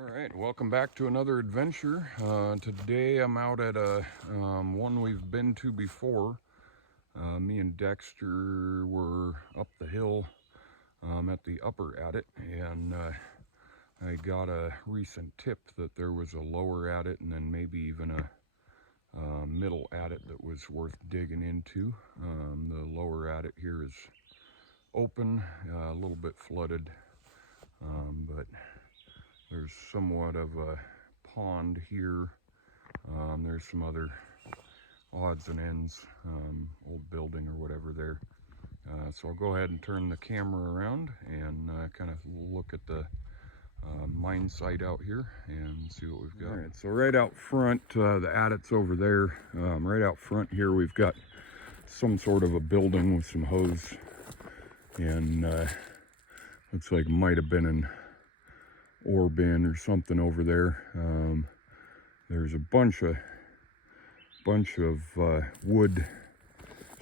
Alright, welcome back to another adventure. Today I'm out at a one we've been to before. Me and Dexter were up the hill at the upper adit, and I got a recent tip that there was a lower adit and then maybe even a middle adit that was worth digging into. The lower adit here is open, a little bit flooded, but there's somewhat of a pond here. There's some other odds and ends, old building or whatever there. So I'll go ahead and turn the camera around and kind of look at the mine site out here and see what we've got. All right, so right out front, the adit's over there. Right out front here we've got some sort of a building with some hose, and looks like might have been an ore bin or something over there. There's a bunch of wood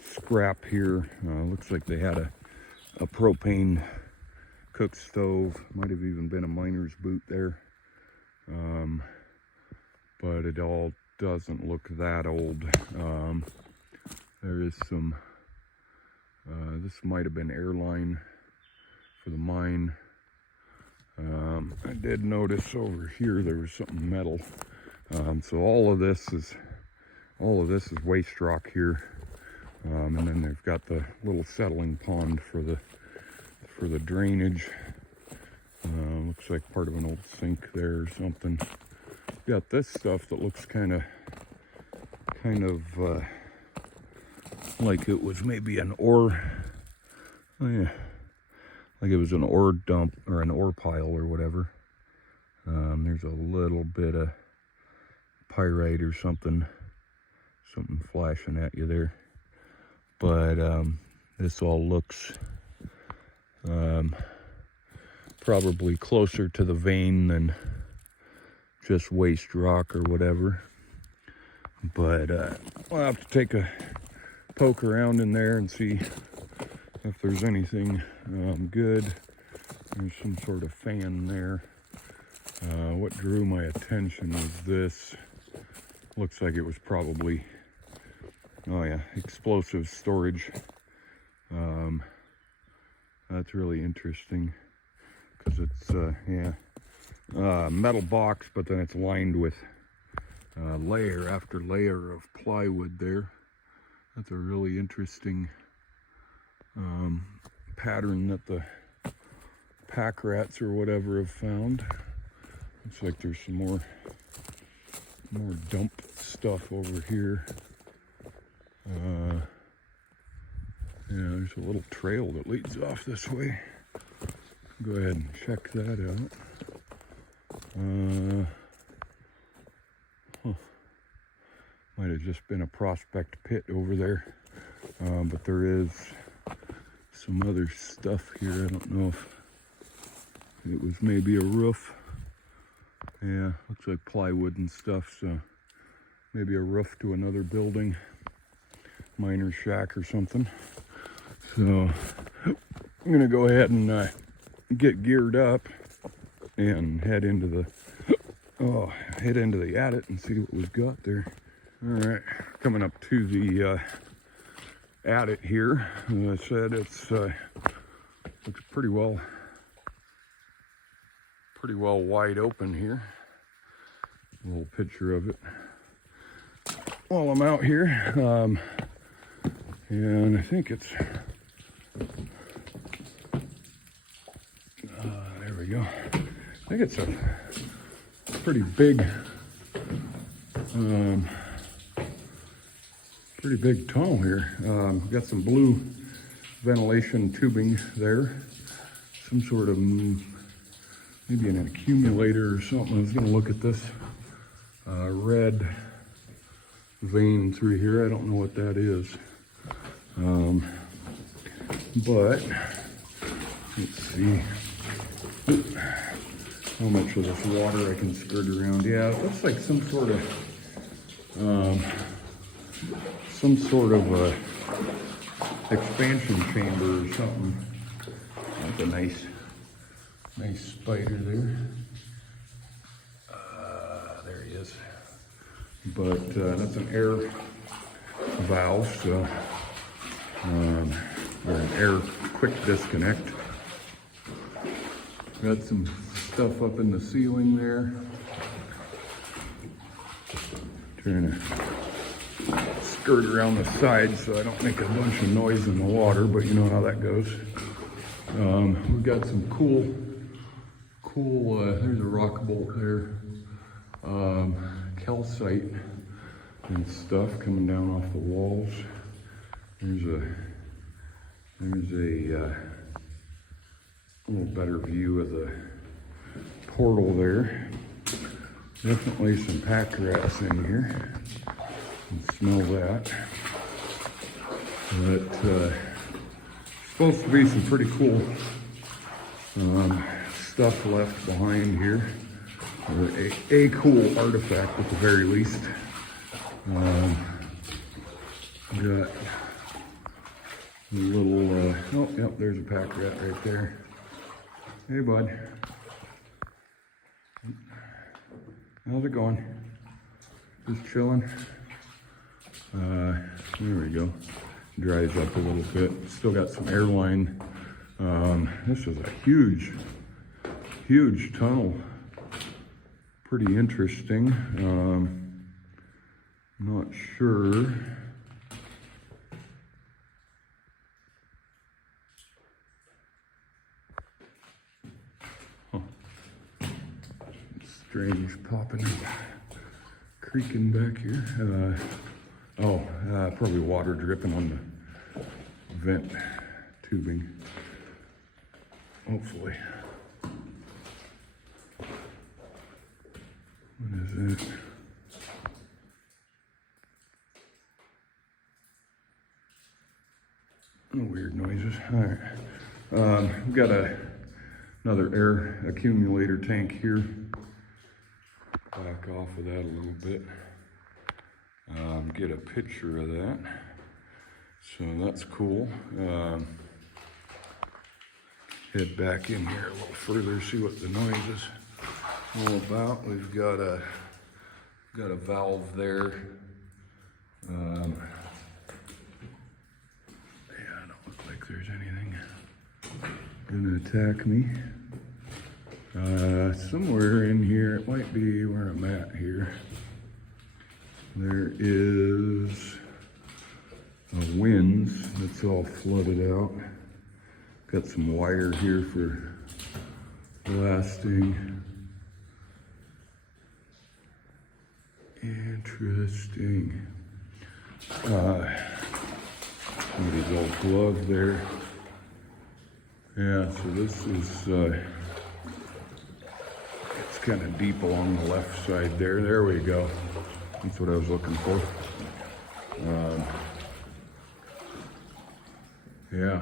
scrap here. Looks like they had a propane cook stove. Might have even been a miner's boot there. But it all doesn't look that old. There is some, this might have been airline for the mine. I did notice over here there was something metal. So all of this is waste rock here, and then they've got the little settling pond for the drainage. Looks like part of an old sink there or something. Got this stuff that looks kind of like it was maybe an ore. Oh yeah. Like it was an ore dump or an ore pile or whatever. There's a little bit of pyrite or something flashing at you there. But this all looks probably closer to the vein than just waste rock or whatever. But I'll have to take a poke around in there and see if there's anything good. There's some sort of fan there. What drew my attention was this. Looks like it was probably, oh yeah, explosive storage. That's really interesting because it's metal box, but then it's lined with layer after layer of plywood there. That's a really interesting pattern that the pack rats or whatever have found. Looks like there's some more dump stuff over here. Yeah, there's a little trail that leads off this way. Go ahead and check that out. Might have just been a prospect pit over there, but there is some other stuff here. I don't know if it was maybe a roof. Yeah, looks like plywood and stuff, so maybe a roof to another building, miner's shack or something. So I'm gonna go ahead and get geared up and head into the adit and see what we've got there. All right, coming up to the adit here. As I said, it's looks pretty well wide open here. A little picture of it while I'm out here, and I think it's there we go. I think it's a pretty big tunnel here. Got some blue ventilation tubing there, some sort of maybe an accumulator or something. I was gonna look at this red vein through here. I don't know what that is, but let's see how much of this water I can skirt around. Yeah, it looks like some sort of expansion chamber or something. That's a nice spider there. but that's an air valve, so or an air quick disconnect. Got some stuff up in the ceiling there. Trying to skirt around the side so I don't make a bunch of noise in the water, but you know how that goes. We've got some cool, there's a rock bolt there, calcite and stuff coming down off the walls. There's a little better view of the portal there. Definitely some pack rats in here. You can smell that. But supposed to be some pretty cool stuff left behind here. Or a cool artifact at the very least. Got a little, oh, yep, there's a pack rat right there. Hey, bud. How's it going? Just chilling. There we go. Dries up a little bit. Still got some airline. This is a huge tunnel. Pretty interesting. Not sure. Strange popping and creaking back here. Probably water dripping on the vent tubing. Hopefully. What is that? Oh, weird noises. All right. We've got another air accumulator tank here. Back off of that a little bit. Get a picture of that. So that's cool. Head back in here a little further, see what the noise is all about. We've got a valve there. Yeah, I don't look like there's anything gonna attack me. Somewhere in here, it might be where I'm at here. There is a winds that's all flooded out. Got some wire here for blasting. Interesting. Somebody's old glove there. Yeah, so this is it's kind of deep along the left side there. There we go. That's what I was looking for. Yeah.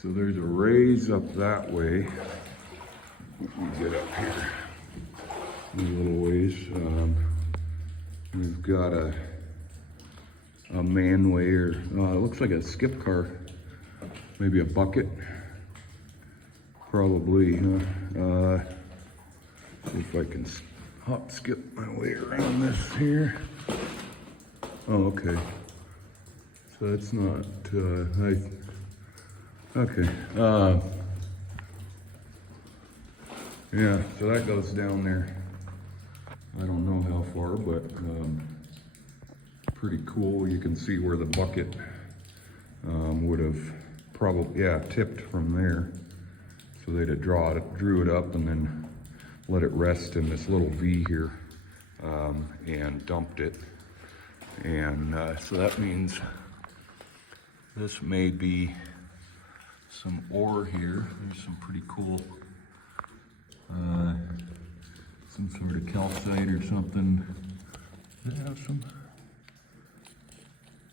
So there's a raise up that way. Let me get up here a little ways. We've got a manway, or it looks like a skip car, maybe a bucket, probably. See if I can hop skip my way around this here. Oh, okay. So it's not. Okay. Yeah. So that goes down there. I don't know how far, but pretty cool. You can see where the bucket would have probably, tipped from there. So they'd have drew it up and then let it rest in this little V here and dumped it. And so that means this may be some ore here. There's some pretty cool, some sort of calcite or something. Does it have some?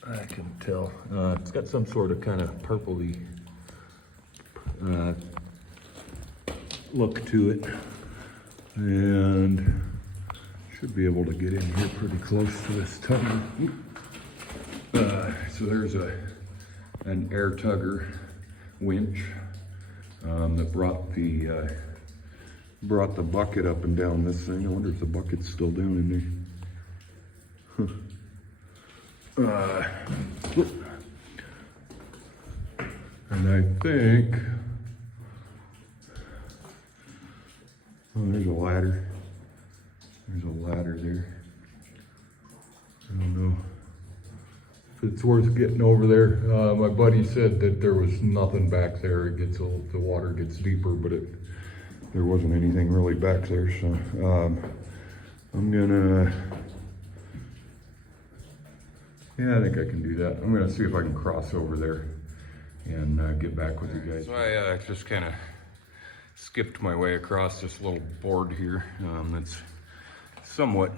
I can tell. It's got some sort of kind of purpley look to it. And should be able to get in here pretty close to this tunnel. So there's an air tugger winch that brought the bucket up and down this thing. I wonder if the bucket's still down in And I think, oh, there's a ladder. There's a ladder there. I don't know if it's worth getting over there. My buddy said that there was nothing back there. It gets the water gets deeper, but there wasn't anything really back there. So I'm gonna, yeah, I think I can do that. I'm gonna see if I can cross over there and get back with you guys. So I just kind of skipped my way across this little board here. That's somewhat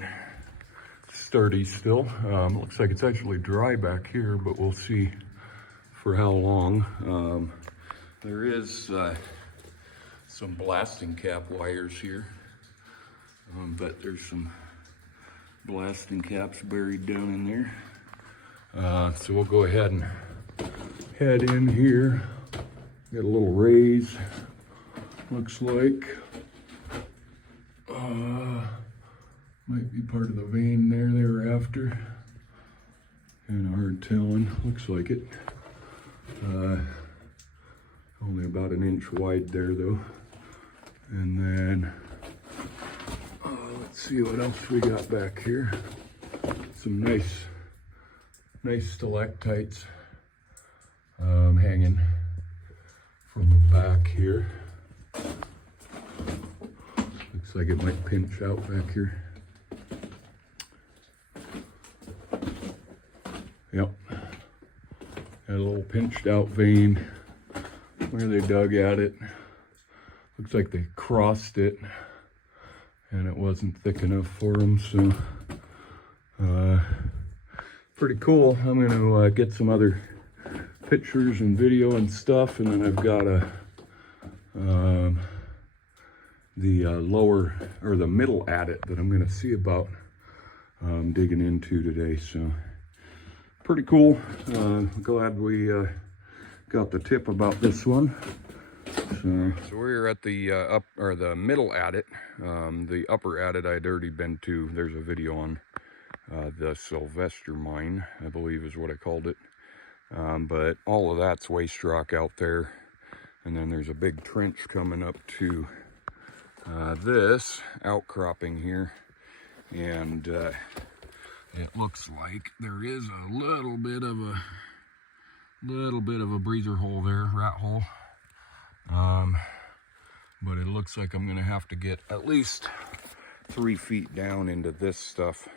sturdy still. Looks like it's actually dry back here, but we'll see for how long. There is some blasting cap wires here, but there's some blasting caps buried down in there. So we'll go ahead and head in here. Got a little raise, looks like. Might be part of the vein there they were after. Kind of hard telling, looks like it. Only about an inch wide there though. And then, let's see what else we got back here. Some nice stalactites hanging from the back here. Looks like it might pinch out back here. Yep, got a little pinched out vein where they dug at it. Looks like they crossed it and it wasn't thick enough for them, so pretty cool. I'm gonna get some other pictures and video and stuff, and then I've got the lower or the middle adit that I'm gonna see about digging into today. So pretty cool. Glad we got the tip about this one. So we're at the the middle adit. The upper adit I'd already been to. There's a video on the Sylvester Mine, I believe is what I called it. But all of that's waste rock out there, and then there's a big trench coming up to this outcropping here, and it looks like there is a little bit of a breather hole there, rat hole. But it looks like I'm gonna have to get at least 3 feet down into this stuff,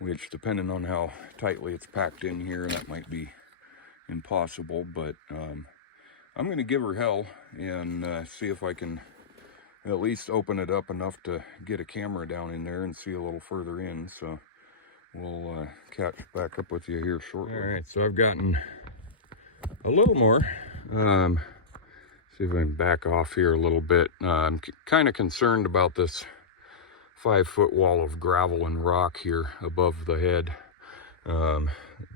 which, depending on how tightly it's packed in here, that might be impossible. But I'm gonna give her hell and see if I can at least open it up enough to get a camera down in there and see a little further in. So we'll catch back up with you here shortly. All right, so I've gotten a little more. See if I can back off here a little bit. I'm kind of concerned about this 5-foot wall of gravel and rock here above the head,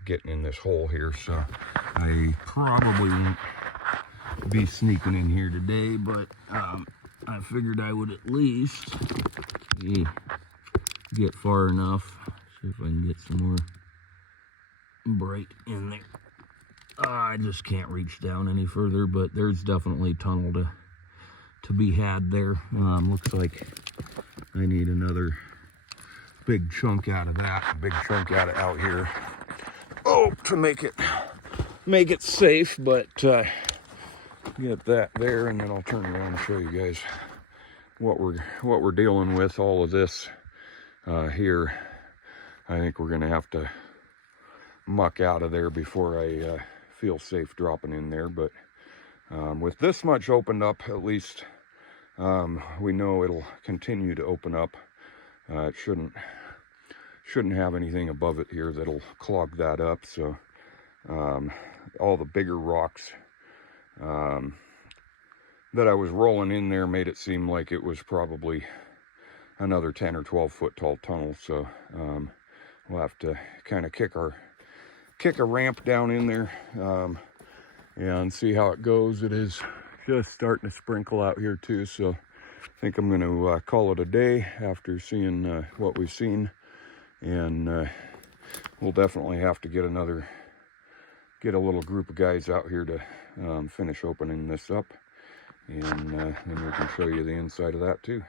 getting in this hole here. So I probably won't be sneaking in here today, but I figured I would at least get far enough. See if I can get some more bright in there. I just can't reach down any further, but there's definitely tunnel to be had there. Looks like I need another big chunk out of that, a big chunk out here. Oh, to make it safe, but get that there, and then I'll turn around and show you guys what we're dealing with. All of this here, I think we're gonna have to muck out of there before I feel safe dropping in there. But with this much opened up, at least we know it'll continue to open up. It shouldn't have anything above it here that'll clog that up. So all the bigger rocks that I was rolling in there made it seem like it was probably another 10 or 12 foot tall tunnel. So we'll have to kind of kick a ramp down in there and see how it goes. It is just starting to sprinkle out here too, so think I'm going to call it a day after seeing what we've seen, and we'll definitely have to get a little group of guys out here to finish opening this up, and then we can show you the inside of that too.